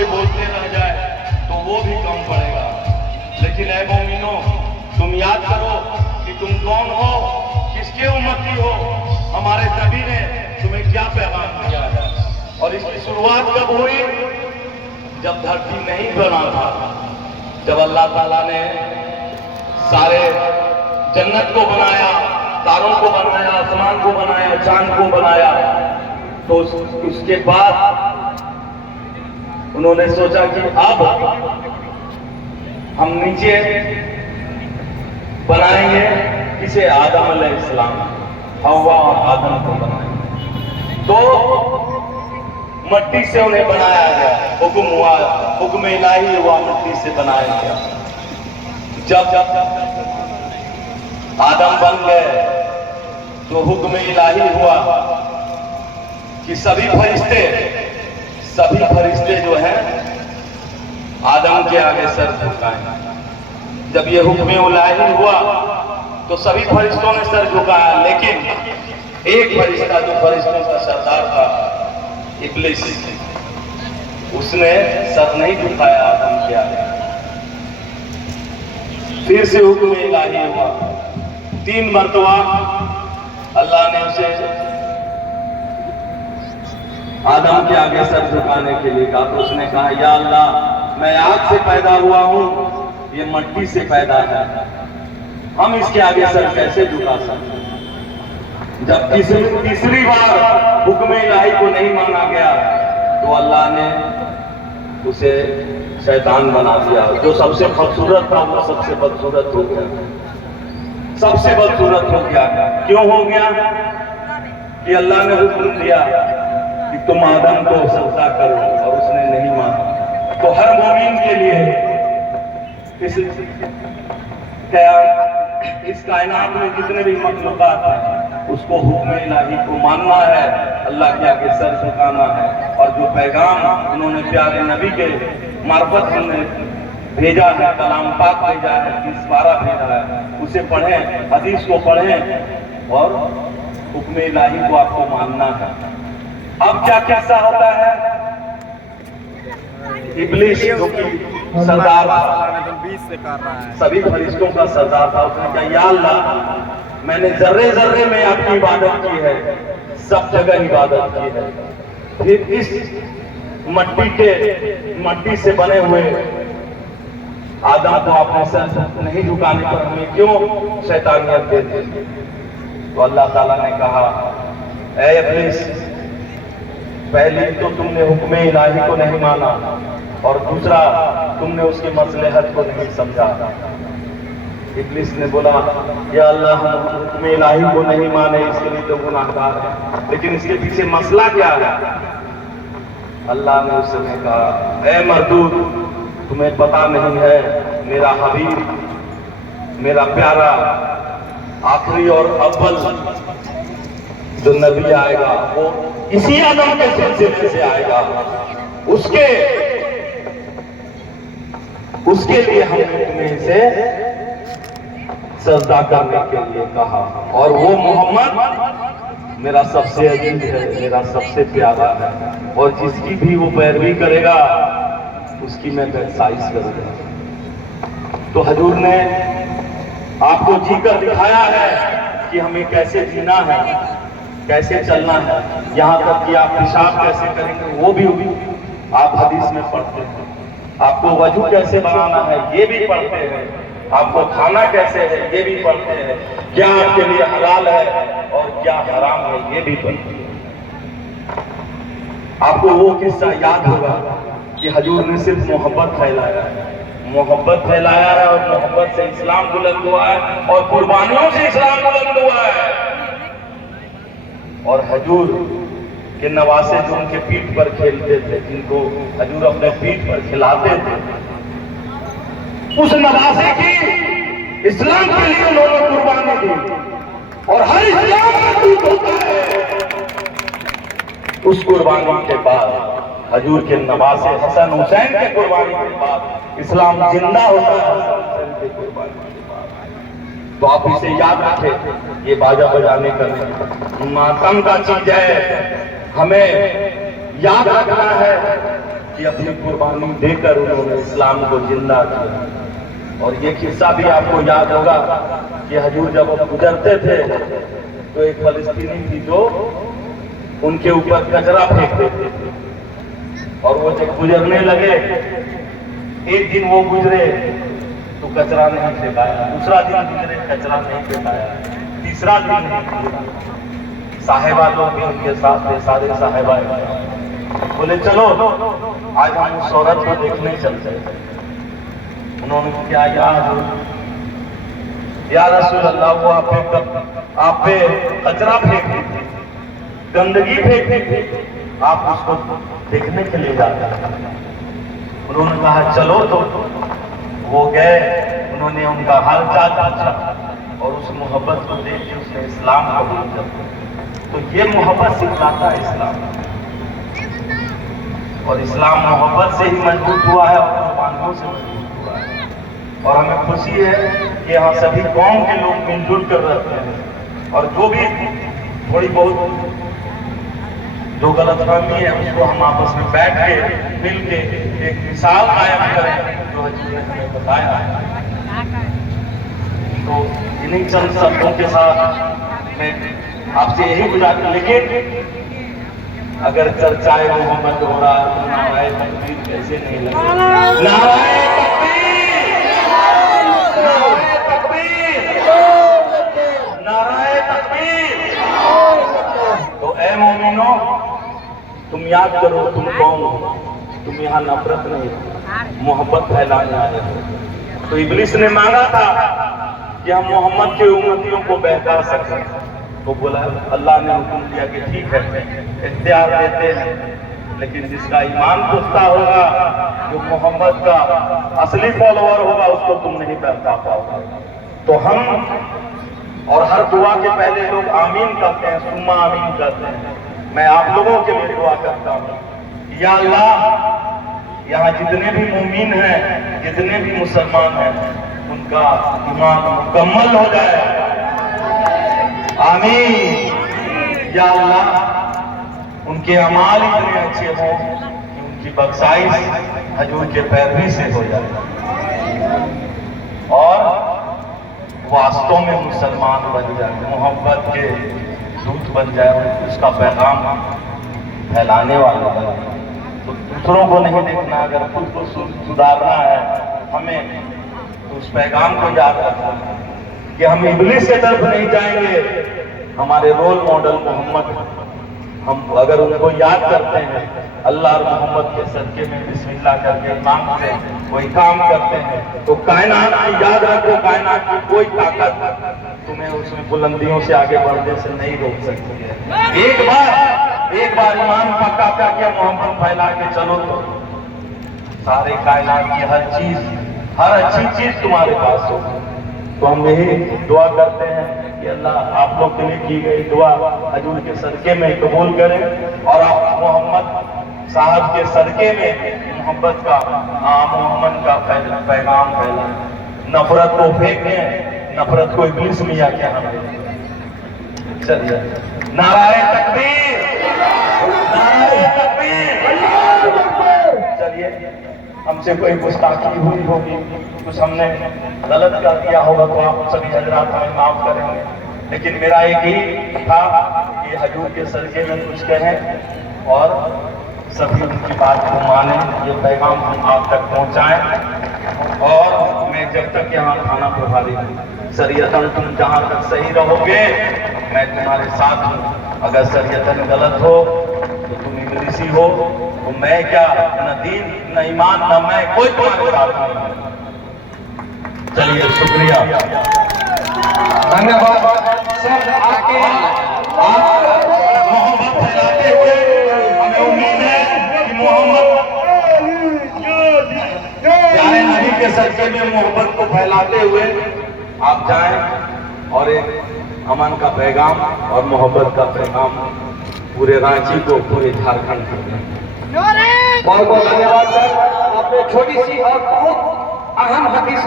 कोई बोलते रह जाए तो वो भी कम पड़ेगा। लेकिन ऐ मोमिनो, तुम याद करो कि तुम कौन हो, किसके उम्मती हो, हमारे नबी ने तुम्हें क्या पैगाम दिया है। और इसकी शुरुआत कब हुई? जब धरती नहीं बना था, जब अल्लाह ताला ने सारे जन्नत को बनाया, तारों को बनाया, आसमान को बनाया, चांद को बनाया, तो उसके बाद उन्होंने सोचा कि अब हम नीचे बनाएंगे किसे? आदम अलैहिस्सलाम, हव्वा और आदम को बनाएंगे। तो मट्टी से उन्हें बनाया गया, हुक्म हुआ, हुक्म इलाही हुआ, मट्टी से बनाया गया। जब आदम बन गए तो हुक्म इलाही हुआ कि सभी फरिश्ते जो हैं आदम के आगे सर झुकाएं। जब ये हुक्म इलाही हुआ तो सभी फरिश्तों ने सर झुकाया, लेकिन एक फरिश्ता जो फरिश्तों का सरदार था, इब्लिस, उसने सर नहीं झुकाया आदम के आगे। फिर से हुक्म इलाही हुआ, 3 मरतबा अल्लाह ने उसे आदम के आगे सर झुकाने के लिए कहा। तो उसने कहा, या अल्लाह, मैं आग से पैदा हुआ हूं, ये मट्टी से पैदा है, हम इसके आगे सर कैसे झुका सकते? जब तीसरी बार हुक्म इलाही को नहीं माना गया तो अल्लाह ने उसे शैतान बना दिया। जो सबसे खूबसूरत था वो सबसे बदसूरत हो गया, सबसे बदसूरत हो गया। क्यों हो गया? कि अल्लाह ने हुक्म दिया कि तुम आदम को सजदा करो और उसने नहीं माना। तो हर मोमिन के लिए इस कायनात में जितने भी मखलूकात हैं, उसको हुक्म इलाही को मानना है, अल्लाह के आगे सर झुकाना है। और जो पैगाम उन्होंने प्यारे नबी के मार्फत हमने भेजा है, कलाम पाक भेजा है, 30 पारा भेजा है, उसे पढ़ें, हदीस को पढ़ें और हुक्म इलाही को आपको मानना है। अब क्या कैसा होता है? इब्लिस जो कि सरदार था, सभी फरिश्तों का सरदार था, उसने कहा, या अल्लाह, मैंने जर्रे जर्रे में आपकी इबादत की है, सब जगह इबादत की है, फिर इस मट्टी से बने हुए आदम को आपने सर नहीं झुकाने पर हमें क्यों शैतानियत देते? तो अल्लाह ताला ने कहा, ऐ इब्लिस, पहली तो तुमने हुक्म इलाही को नहीं माना, और दूसरा तुमने उसकी मसलहत को नहीं समझा। इब्लिस ने बोला, या अल्लाह, हम हुक्म इलाही को नहीं माने, इसके लिए तो गुनाहगार है, लेकिन इसके पीछे मसला क्या है? अल्लाह ने उसने कहा, ऐ मरदूद, तुम्हें पता नहीं है, मेरा हबीब, मेरा प्यारा, आखिरी और अव्वल जो नबी आएगा वो इसी आदम के सिलसिले से आएगा। उसके लिए हमने तुम्हें इसे सजदा करने के लिए कहा, और वो मोहम्मद मेरा सबसे अजीज है, मेरा सबसे प्यारा है, और जिसकी भी वो पैरवी करेगा उसकी मैं बख्शाइश करूंगा। तो हजूर ने आपको जीकर दिखाया है कि हमें कैसे जीना है, कैसे चलना है, यहाँ तक कि आप पेशाब कैसे करेंगे वो भी आप हदीस में पढ़ते हैं। आपको वजू कैसे बनाना है ये भी पढ़ते हैं, आपको खाना कैसे है ये भी पढ़ते हैं, क्या आपके लिए हलाल है और क्या हराम है ये भी पढ़ते हैं। आपको वो किस्सा याद होगा कि हजूर ने सिर्फ मोहब्बत फैलाया है, मोहब्बत फैलाया है, और मोहब्बत से इस्लाम बुलंद हुआ है, और कुर्बानियों से इस्लाम बुलंद हुआ है। और हजूर के नवासे जो उनके पीठ पर खेलते थे, जिनको हजूर अपने पीठ पर खिलाते थे, उस नवासे की इस्लाम के लिए उन्होंने कुर्बानी दी, और हर इस्लाम का दूत होता है। उस कुर्बानी के बाद हजूर के नवासे हसन हुसैन के कुर्बानी के बाद इस्लाम जिंदा होता है, हसन हुसैन के कुर्बानी के बाद। तो आप इसे याद रखें, ये बाजा बजाने का मातम का चीज है, हमें याद रखना है कि अपनी कुर्बानी देकर उन्होंने इस्लाम को जिंदा किया। और ये किस्सा भी आपको याद होगा कि हजूर जब गुजरते थे तो एक फलस्तीनी थी जो उनके ऊपर कचरा फेंक देते थे, और वो जब गुजरने लगे, एक दिन वो गुजरे तो कचरा नहीं फेंकाया, दूसरा दिन गुजरे कचरा नहीं फेंकाया, तीसरा दिन नहीं गुजरा। साहिबा लोग भी उनके साथ थे, सारे साहिबा बोले चलो आज हम उस औरत को देखने चलते हैं। उन्होंने क्या या रसूल अल्लाह, वो आप पे कचरा फेंक दी थी, गंदगी फेंक दी थी, आप उसको देखने के लिए जाते हैं। उन्होंने कहा चलो, तो वो गए, उन्होंने उनका हाल चाल पूछा और उस मोहब्बत को देख के उसने इस्लाम कबूल कर लिया। तो ये मोहब्बत सिखलाता है इस्लाम, और इस्लाम मोहब्बत से ही मजबूत हुआ है और कुर्बानियों से मजबूत हुआ है। और हमें खुशी है कि यहाँ सभी कौम के लोग मिलजुल कर रहते हैं, और जो भी थोड़ी बहुत जो गलतफहमी है उसको हम आपस में बैठ के मिल के एक मिसाल कायम करें जो हजूर ने हमें बताया है। तो इन्हीं चंद शब्दों के साथ मैं आपसे यही गुजारिश, लेकिन अगर चर्चाए मोहम्मद हो रहा है तो नाराए तकबीर कैसे नहीं लगे? नाराए तकबीर, नाराए तकबीर। तो ऐ मोमिनो, तुम याद करो तुम कौन हो। तुम यहाँ नफरत नहीं, मोहब्बत फैलाने आए हो। तो इब्लिस ने मांगा था कि हम मोहम्मद के उम्मतियों को बहका सकें, तो बोला अल्लाह ने हुक्म दिया कि ठीक है, इख्तियार देते हैं, लेकिन जिसका ईमान पुख्ता होगा, जो मोहम्मद का असली फॉलोअर होगा, उसको तुम नहीं बहका पाओगे। तो हम और हर दुआ के पहले लोग आमीन करते हैं, सुम्मा आमीन करते हैं। मैं आप लोगों के लिए दुआ करता हूँ, या अल्लाह यहाँ जितने भी मुमीन हैं, जितने भी मुसलमान हैं, उनका ईमान मुकम्मल हो जाए, आमीन। या अल्लाह उनके अमाल इतने अच्छे हों कि उनकी बख्शाइश हजूर के पैरवी से हो जाए, और वास्तव में मुसलमान बन जाए, मोहब्बत के दूत बन जाए, उसका पैगाम फैलाने वाला बन जाए। तो दूसरों को नहीं देखना, अगर खुद को सुधारना है हमें, तो उस पैगाम को याद रखना कि हम इब्लिस के तरफ नहीं जाएंगे। हमारे रोल मॉडल मोहम्मद, हम अगर उनको याद करते हैं, अल्लाह और मोहम्मद के सदके में बिस्मिल्लाह करके ईमान से कोई काम करते हैं, तो कायनात की, याद रखो, कायनात की कोई ताकत तुम्हें उसमें बुलंदियों से आगे बढ़ने से नहीं रोक सकती है। एक बार ईमान पक्का करके मोहम्मद फैला के चलो, तो सारे कायनात की हर चीज, हर अच्छी चीज तुम्हारे पास हो। तो हम यही दुआ करते हैं कि अल्लाह आप लोग के लिए की गई दुआ हजूर के सदके में कबूल करें, और आप मोहम्मद साहब के सदके में मोहब्बत का, मोहम्मद का पैगाम फैलाएं, नफरत को फेंकें, नफरत को इब्लिस में आके हमें। चलिए, नाराए तकबीर, नाराए तकबीर। चलिए, हमसे कोई गुस्ताखी हुई होगी, कुछ हमने गलत कर दिया होगा, तो आप सभी हजरात हमें माफ करेंगे। लेकिन मेरा एक ही था कि हजूर के सदके में कुछ कहें और सभी उनकी बात को माने, ये पैगाम हम आप तक पहुंचाएं। और मैं जब तक यहाँ खाना प्रभारी हूँ, शरीयतन तुम जहाँ तक सही रहोगे मैं तुम्हारे साथ हूँ। अगर शरीयतन गलत हो तो तुम इब्लिसी हो, तो मैं क्या, न दीन न ईमान न मैं, कोई तुम्हारे साथ नहीं। चलिए, शुक्रिया, धन्यवाद सर। आपके मोहब्बत फैलाते हुए हमें उम्मीद है कि मोहम्मद प्यारे नबी के सदके में मोहब्बत को फैलाते हुए आप जाएं और एक अमन का पैगाम और मोहब्बत का पैगाम पूरे रांची को, पूरे झारखंड को दें। बहुत बहुत धन्यवाद सर। आपने छोटी सी और बहुत अहम हदीस